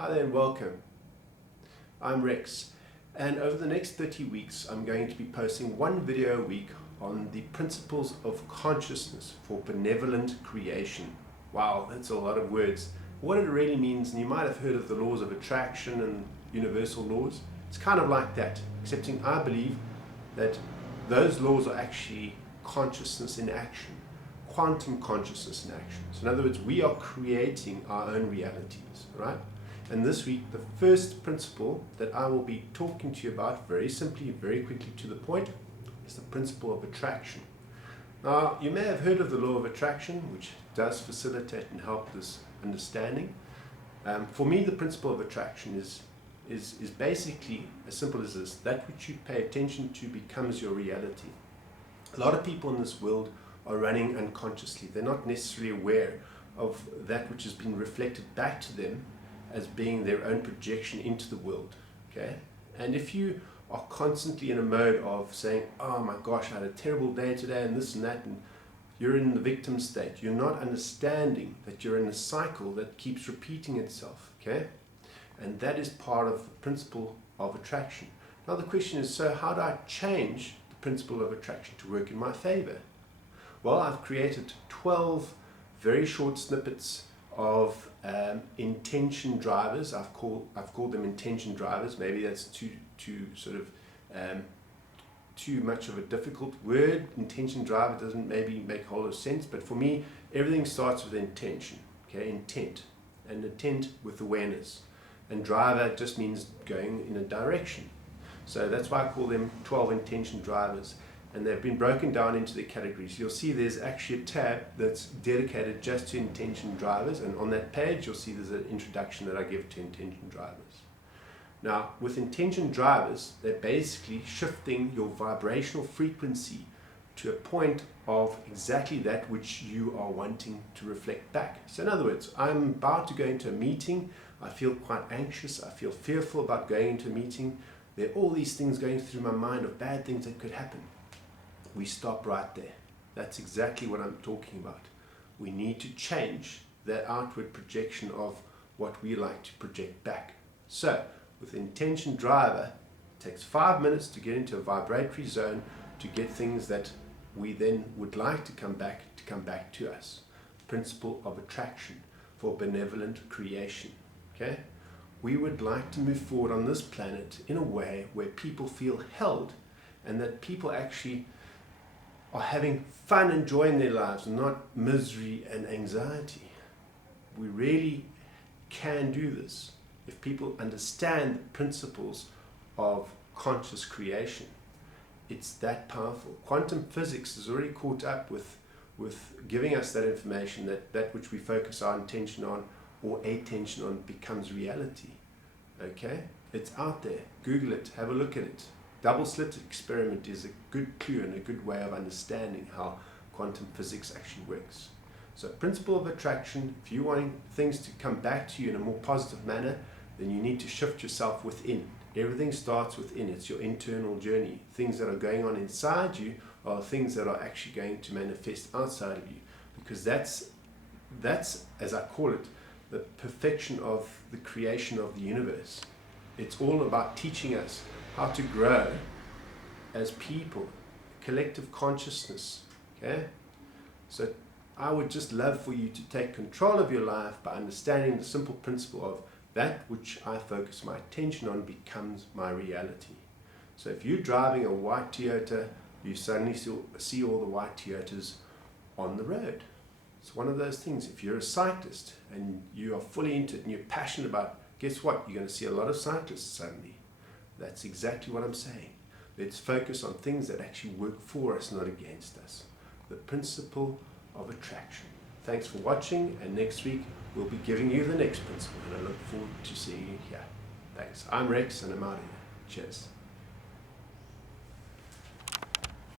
Hi there and welcome. I'm Rex, and over the next 30 weeks I'm going to be posting one video a week on the principles of consciousness for benevolent creation. Wow, that's a lot of words. What it really means, and you might have heard of the laws of attraction and universal laws, it's kind of like that, excepting I believe that those laws are actually consciousness in action, quantum consciousness in action. So in other words, we are creating our own realities, right? And this week, the first principle that I will be talking to you about, very simply, very quickly to the point, is the principle of attraction. Now, you may have heard of the law of attraction, which does facilitate and help this understanding. For me, the principle of attraction is basically as simple as this: that which you pay attention to becomes your reality. A lot of people in this world are running unconsciously. They're not necessarily aware of that which has been reflected back to them as being their own projection into the world. Okay? And if you are constantly in a mode of saying, oh my gosh, I had a terrible day today and this and that, and you're in the victim state, you're not understanding that you're in a cycle that keeps repeating itself. Okay? And that is part of the principle of attraction. Now the question is, so how do I change the principle of attraction to work in my favor? Well, I've created 12 very short snippets of intention drivers. I've called them intention drivers. Maybe that's too much of a difficult word. Intention driver doesn't maybe make a whole lot of sense, but for me, everything starts with intention. Okay, intent, and intent with awareness, and driver just means going in a direction. So that's why I call them 12 intention drivers. And they've been broken down into the categories. You'll see there's actually a tab that's dedicated just to intention drivers, and on that page you'll see there's an introduction that I give to intention drivers. Now, with intention drivers, they're basically shifting your vibrational frequency to a point of exactly that which you are wanting to reflect back. So in other words, I'm about to go into a meeting, I feel quite anxious, I feel fearful about going into a meeting, there are all these things going through my mind of bad things that could happen. We stop right there. That's exactly what I'm talking about. We need to change that outward projection of what we like to project back. So, with intention driver, it takes 5 minutes to get into a vibratory zone to get things that we then would like to come back to us. Principle of attraction for benevolent creation. Okay? We would like to move forward on this planet in a way where people feel held, and that people actually are having fun, enjoying their lives, not misery and anxiety. We really can do this if people understand the principles of conscious creation. It's that powerful. Quantum physics has already caught up with giving us that information, that which we focus our intention on or attention on becomes reality. Okay? It's out there. Google it. Have a look at it. Double slit experiment is a good clue and a good way of understanding how quantum physics actually works. So principle of attraction, if you want things to come back to you in a more positive manner, then you need to shift yourself within. Everything starts within. It's your internal journey. Things that are going on inside you are things that are actually going to manifest outside of you, because that's, as I call it, the perfection of the creation of the universe. It's all about teaching us how to grow as people, collective consciousness. Okay? So I would just love for you to take control of your life by understanding the simple principle of that which I focus my attention on becomes my reality. So if you're driving a white Toyota, you suddenly see all the white Toyotas on the road. It's one of those things. If you're a cyclist and you are fully into it and you're passionate about it, guess what? You're going to see a lot of cyclists suddenly. That's exactly what I'm saying. Let's focus on things that actually work for us, not against us. The principle of attraction. Thanks for watching, and next week we'll be giving you the next principle, and I look forward to seeing you here. Thanks. I'm Rex, and I'm out of here. Cheers.